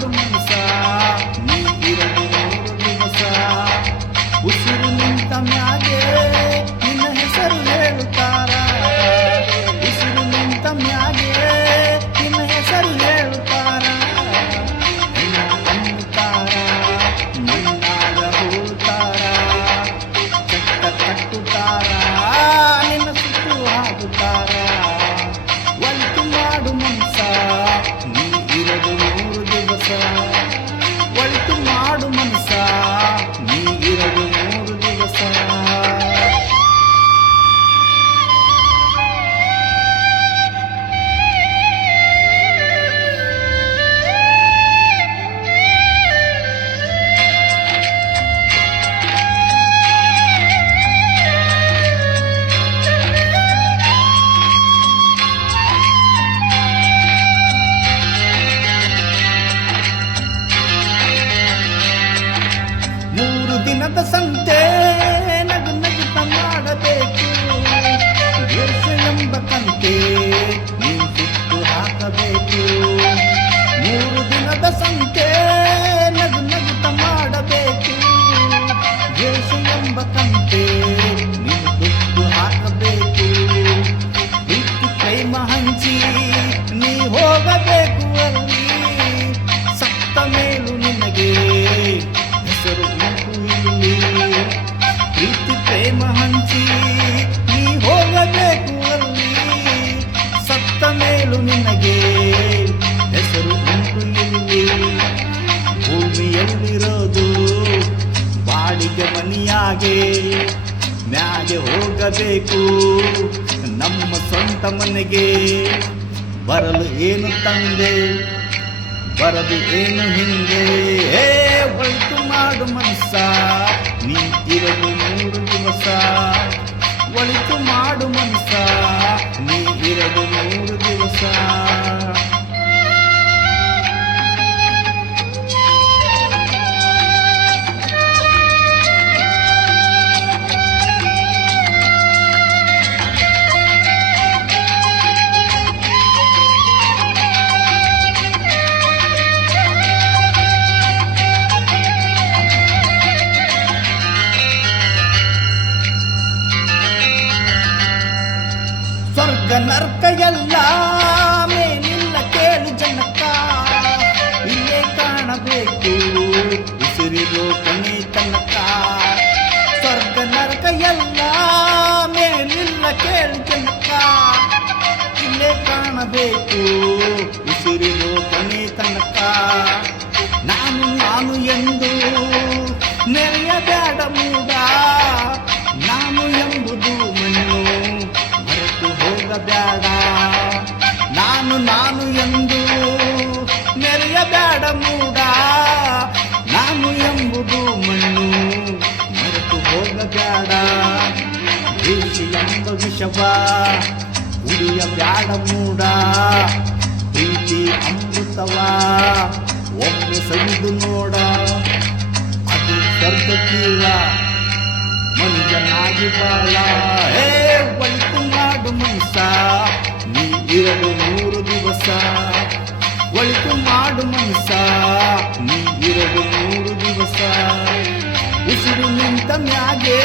ಮಾಡು ಮನಸ ನೀ ಇರಲು 3 ದಿವಸ ಉಸಿರು ನಿಂತ ಮ್ಯಾಗೆ ನಿನ್ನ ಹೆಸರು ಹೇಳುತ್ತಾರ ಉಸಿರು ನಿಂತ ಮ್ಯಾಗೆ ನಿನ್ನ ಹೆಸರು ಹೇಳುತ್ತಾರ ಅನ್ನುತ್ತಾರ ಮಣ್ಣಾಗ ಹೋಗುತ್ತಾರ ಚಟ್ಟ ಕಟ್ಟುತ್ತಾರ ನಿನ್ನ ಸುಟ್ಟು ಹಾಕುತ್ತಾರ ಒಳಿತು ಮಾಡು ಮನಸ ನೀ ಇರಲು 3 ದಿವಸ ಒಳಿತು ಮಾಡು ಮನಸ ನೀ ಇರಲು 3 ದಿವಸ ದಿನದ ಸಂತೆ ನಗು ನಗುತ್ತ ಮಾಡಬೇಕು ದೇಶ ಎಂಬ ಕಂತೆ ನೀವು ಸುಟ್ಟು ಹಾಕಬೇಕು 3 ದಿನದ ಸಂತೆ ನಗು ನಗುತ್ತ ಮಾಡಬೇಕು ದೇಶ ಎಂಬ ಕಂತೆ ನೀವು ಸುಟ್ಟು ಹಾಕಬೇಕು ಪ್ರೀತಿ ಪ್ರೇಮ ಹಂಚಿ ನೀ ಹೋಗಬೇಕು ಅಲ್ಲಿ ಸತ್ತ ಮೇಲೂ ನಿನಗೆ ಹೆಸರು ಪ್ರೀತಿ ಪ್ರೇಮ ಹಂಚಿ ನೀ ಹೋಗಬೇಕು ಅಲ್ಲಿ ಸತ್ತ ಮೇಲೂ ನಿನಗೆ ಹೆಸರು ಉಂಟು ಇಲ್ಲಿ ಭೂಮಿಯಲ್ಲಿರೋದು ಬಾಡಿಗೆ ಮನೆಯಾಗೆ ಮ್ಯಾಗೆ ಹೋಗಬೇಕು ನಮ್ಮ ಸ್ವಂತ ಮನೆಗೆ ಬರಲು ಏನು ತಂದೆ ಬರದು ಏನು ಹಿಂದೆ ಒಳಿತು ಮಾಡು ಮನಸ ನೀ ಇರಲು 3 ದಿವಸ ಒಳಿತು ಮಾಡು ಮನಸ ನೀ ಇರಲು 3 ದಿವಸ ಸ್ವರ್ಗ ನರ್ಕ ಎಲ್ಲ ಮೇಲಿಲ್ಲ ಕೇಳು ಜನಕ ಇಲ್ಲೇ ಕಾಣಬೇಕು ಉಸಿರಿರೋ ಕೊನೆ ತನಕ ಸ್ವರ್ಗ ನರ್ಕ ಎಲ್ಲ ಮೇಲಿಲ್ಲ ಕೇಳು ಜನಕ ಇಲ್ಲೇ ಕಾಣಬೇಕು ಉಸಿರಿರೋ ಕೊನೆ ತನಕ ನಾನು ಎಂದು ನೆರೆಯಬೇಡ ಮೂಡ ನಾನು ಎಂಬುದು ಮಣ್ಣು ಹೋಗಬೇಡ ನಾನು ಎಂದು ನೆರೆಯಬೇಡ ಮೂಡ ನಾನು ಎಂಬುದು ಮಣ್ಣು ಮರೆತು ಹೋಗಬೇಡ ದೇಶಿ ಎಂಬ ವಿಷವ ಉಳಿಯಬೇಡ ಮೂಡ ಪ್ರೀತಿ ಅಮೃತವ ಒಮ್ಮೆ ಸವಿದು ನೋಡ ಅದು ಸ್ವರ್ಗಕ್ಕೀವ ಮನುಜನಾಗಿ ಬಾಳ ಒಳಿತು ಮಾಡು ಮನಸ ನೀ ಇರಲು 3 ದಿವಸ ಒಳಿತು ಮಾಡು ಮನಸ ನೀ ಇರಲು 3 ದಿವಸ ಉಸಿರು ನಿಂತ ಮ್ಯಾಗೆ